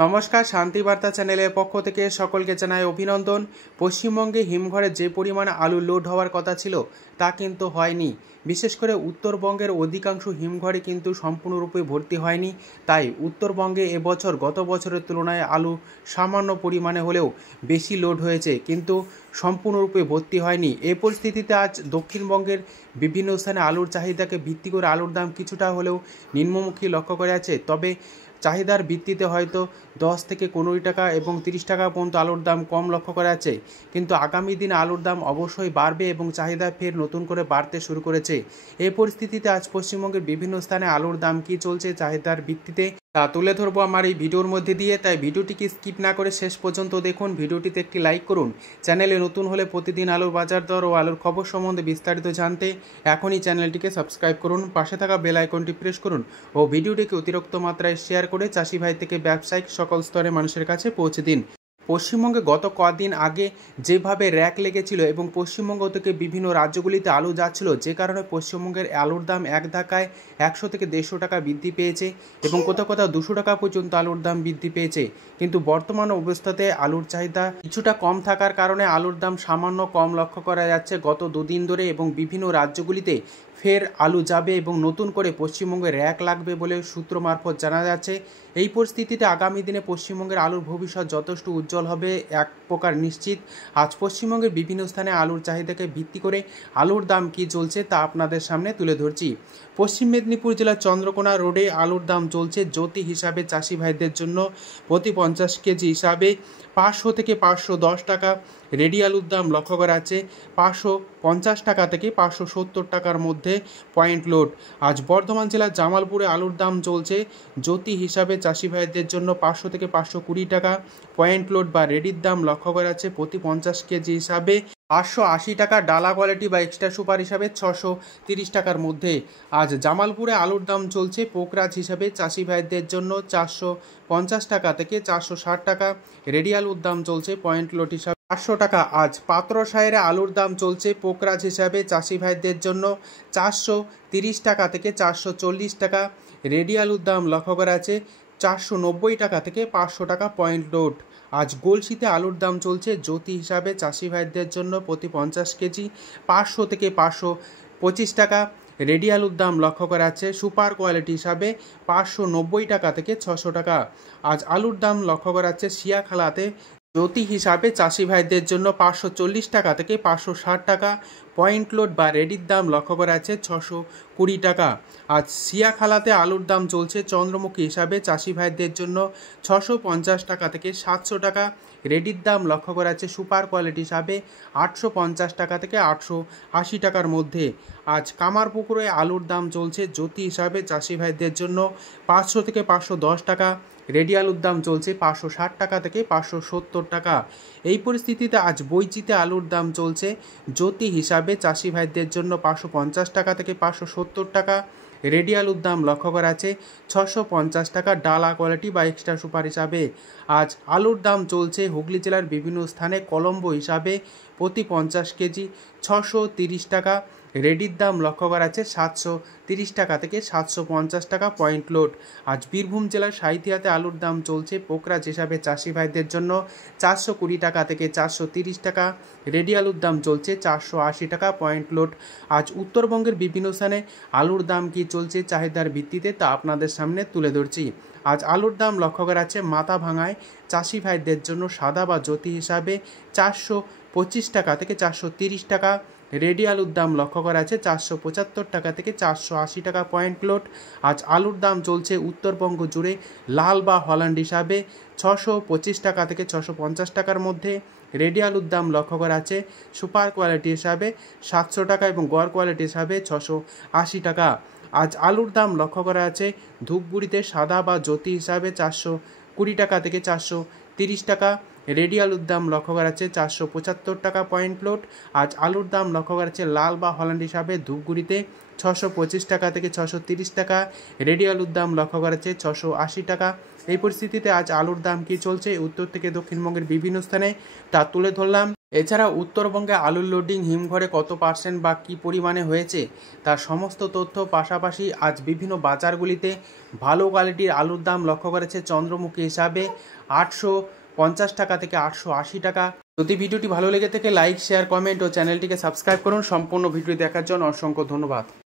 নমস্কার, শান্তিবার্তা চ্যানেলের পক্ষ থেকে সকলকে জানাই অভিনন্দন। পশ্চিমবঙ্গে হিমঘরে যে পরিমাণে আলু লোড হওয়ার কথা ছিল তা কিন্তু হয়নি। বিশেষ করে উত্তরবঙ্গের অধিকাংশ হিমঘরে কিন্তু সম্পূর্ণরূপে ভর্তি হয়নি। তাই উত্তরবঙ্গে এবছর গত বছরের তুলনায় আলু সামান্য পরিমাণে হলেও বেশি লোড হয়েছে, কিন্তু সম্পূর্ণরূপে ভর্তি হয়নি। এই পরিস্থিতিতে আজ দক্ষিণবঙ্গের বিভিন্ন স্থানে আলুর চাহিদাকে ভিত্তি করে আলুর দাম কিছুটা হলেও নিম্নমুখী লক্ষ্য করা যাচ্ছে। তবে চাহিদার ভিত্তিতে হয়তো 10 থেকে 15 টাকা এবং 30 টাকা পর্যন্ত আলুর দাম কম লক্ষ্য করা যাচ্ছে, কিন্তু আগামী দিনে আলুর দাম অবশ্যই বাড়বে এবং চাহিদা ফের নতুন করে বাড়তে শুরু করেছে। এই পরিস্থিতিতে আজ পশ্চিমবঙ্গের বিভিন্ন স্থানে আলুর দাম কী চলছে চাহিদার ভিত্তিতে তা তুলে ধরবো আমার এই ভিডিওর মধ্যে দিয়ে। তাই ভিডিওটিকে স্কিপ না করে শেষ পর্যন্ত দেখুন। ভিডিওটিতে একটি লাইক করুন। চ্যানেলে নতুন হলে প্রতিদিন আলুর বাজার দর ও আলুর খবর সম্বন্ধে বিস্তারিত জানতে এখনই চ্যানেলটিকে সাবস্ক্রাইব করুন, পাশে থাকা বেল আইকনটি প্রেস করুন ও ভিডিওটিকে অতিরিক্ত মাত্রায় শেয়ার করে চাষি ভাই থেকে ব্যবসায়িক সকল স্তরে মানুষের কাছে পৌঁছে দিন। পশ্চিমবঙ্গে গত কদিন আগে যেভাবে র্যাক লেগেছিল এবং পশ্চিমবঙ্গ থেকে বিভিন্ন রাজ্যগুলিতে আলু যাচ্ছিল, যে কারণে পশ্চিমবঙ্গের আলুর দাম এক ধাক্কায় 100 থেকে 150 টাকা বৃদ্ধি পেয়েছে এবং কোথাও কোথাও 200 টাকা পর্যন্ত আলুর দাম বৃদ্ধি পেয়েছে। কিন্তু বর্তমান অবস্থাতে আলুর চাহিদা কিছুটা কম থাকার কারণে আলুর দাম সামান্য কম লক্ষ্য করা যাচ্ছে গত দুদিন ধরে, এবং বিভিন্ন রাজ্যগুলিতে ফের আলু যাবে এবং নতুন করে পশ্চিমবঙ্গে র্যাক লাগবে বলে সূত্র মারফত জানা যাচ্ছে। এই পরিস্থিতিতে আগামী দিনে পশ্চিমবঙ্গের আলুর ভবিষ্যৎ যথেষ্ট উজ্জ্বল হবে এক প্রকার নিশ্চিত। আজ পশ্চিমবঙ্গের বিভিন্ন স্থানে আলুর চাহিদাকে ভিত্তি করে আলুর দাম কী চলছে তা আপনাদের সামনে তুলে ধরছি। পশ্চিম মেদিনীপুর জেলার চন্দ্রকোনা রোডে আলুর দাম চলছে জ্যোতি হিসাবে চাষি ভাইদের জন্য প্রতি 50 কেজি হিসাবে 500 থেকে 510 টাকা। রেডি আলুর দাম লক্ষ্য করা আছে 550 টাকা থেকে 570 টাকার মধ্যে পয়েন্ট লোড। আজ বর্ধমান জেলার জামালপুরে আলুর দাম চলছে জ্যোতি হিসাবে চাষি ভাইদের জন্য 500 থেকে 520 টাকা। পয়েন্ট লোড বা রেডির দাম লক্ষ্য করা আছে প্রতি 50 কেজি হিসাবে 580 টাকা। ডালা কোয়ালিটি বা এক্সট্রা সুপার হিসাবে 630 টাকার মধ্যে। আজ জামালপুরে আলুর দাম চলছে পোকরাজ হিসাবে চাষি ভাইদের জন্য 450 টাকা থেকে 460 টাকা। রেডি আলুর দাম চলছে পয়েন্ট লোড হিসাবে 500 টাকা। আজ পাত্রসাহেরে আলুর দাম চলছে পোকরাজ হিসাবে চাষি ভাইদের জন্য 430 টাকা থেকে 440 টাকা। রেডি আলুর দাম লক্ষ্য করা আছে 490 টাকা থেকে 500 টাকা পয়েন্ট লোড। আজ গলসিতে আলুর দাম চলছে জ্যোতি হিসাবে চাষি ভাইদের জন্য প্রতি 50 কেজি 500 থেকে 525 টাকা। রেডি আলুর দাম লক্ষ্য করা আছে সুপার কোয়ালিটি হিসাবে 590 টাকা থেকে 600 টাকা। আজ আলুর দাম লক্ষ্য করা আছে শিয়াখালাতে জ্যোতি হিসাবে চাষি ভাইদের জন্য 540 টাকা থেকে 560 টাকা। পয়েন্ট লোড বা রেডির দাম লক্ষ্য করা আছে 620 টাকা। আজ সিয়াখালাতে আলুর দাম চলছে চন্দ্রমুখী হিসাবে চাষি ভাইদের জন্য 650 টাকা থেকে 700 টাকা। রেডির দাম লক্ষ্য করা আছে সুপার কোয়ালিটি হিসাবে 850 টাকা থেকে 880 টাকার মধ্যে। আজ কামারপুকুরে আলুর দাম চলছে জ্যোতি হিসাবে চাষি ভাইদের জন্য 500 থেকে 510 টাকা। রেডি আলুর দাম চলছে 560 টাকা থেকে 570 টাকা। এই পরিস্থিতিতে আজ বৈচিতে আলুর দাম চলছে জ্যোতি হিসাবে চাষি ভাইদের জন্য 550 টাকা থেকে 570 টাকা। রেডি আলুর দাম লক্ষ্য করা আছে 650 টাকা ডালা কোয়ালিটি বা এক্সট্রা সুপার হিসাবে। আজ আলুর দাম চলছে হুগলি জেলার বিভিন্ন স্থানে কলম্বো হিসাবে প্রতি 50 কেজি 630 টাকা। রেডির দাম লক্ষ্য করা আছে 730 টাকা থেকে 750 টাকা পয়েন্ট লোড। আজ বীরভূম জেলার সাঁইথিয়াতে আলুর দাম চলছে পোকরাজ হিসাবে চাষি ভাইদের জন্য 420 টাকা থেকে 430 টাকা। রেডি আলুর দাম চলছে 480 টাকা পয়েন্ট লোড। আজ উত্তরবঙ্গের বিভিন্ন স্থানে আলুর দাম কী চলছে চাহিদার ভিত্তিতে তা আপনাদের সামনে তুলে ধরছি। আজ আলুর দাম লক্ষ্য করা আছে মাথা ভাঙায় চাষি ভাইদের জন্য সাদা বা জ্যোতি হিসাবে 425 টাকা থেকে 430 টাকা। রেডি আলুর দাম লক্ষ্য করা আছে 475 টাকা থেকে 480 টাকা পয়েন্ট লোড। আজ আলুর দাম চলছে উত্তরবঙ্গ জুড়ে লাল বা হল্যান্ড হিসাবে 625 টাকা থেকে 650 টাকার মধ্যে। রেডি আলুর দাম লক্ষ্য করা আছে সুপার কোয়ালিটি হিসাবে 700 টাকা এবং গড় কোয়ালিটি হিসাবে 680 টাকা। আজ আলুর দাম লক্ষ্য করা আছে ধূপগুড়িতে সাদা বা জ্যোতি হিসাবে 420 টাকা থেকে 430 টাকা। রেডি আলুর দাম লক্ষ্য করা আছে 475 টাকা পয়েন্ট লোড। আজ আলুর দাম লক্ষ্য করা আছে লাল বা হল্যান্ড হিসাবে ধূপগুড়িতে 625 টাকা থেকে 630 টাকা। রেডি আলুর দাম লক্ষ্য করা আছে 680 টাকা। এই পরিস্থিতিতে আজ আলুর দাম কী চলছে উত্তর থেকে দক্ষিণবঙ্গের বিভিন্ন স্থানে তা তুলে ধরলাম। এছাড়া উত্তরবঙ্গে আলুর লোডিং হিমঘরে কত পার্সেন্ট বা কী পরিমাণে হয়েছে তার সমস্ত তথ্য, পাশাপাশি আজ বিভিন্ন বাজারগুলিতে ভালো কোয়ালিটির আলুর দাম লক্ষ্য করেছে চন্দ্রমুখী হিসাবে 850 টাকা থেকে 880 টাকা। যদি ভিডিওটি ভালো লেগে থাকে লাইক, শেয়ার, কমেন্ট ও চ্যানেলটিকে সাবস্ক্রাইব করুন। সম্পূর্ণ ভিডিও দেখার জন্য অসংখ্য ধন্যবাদ।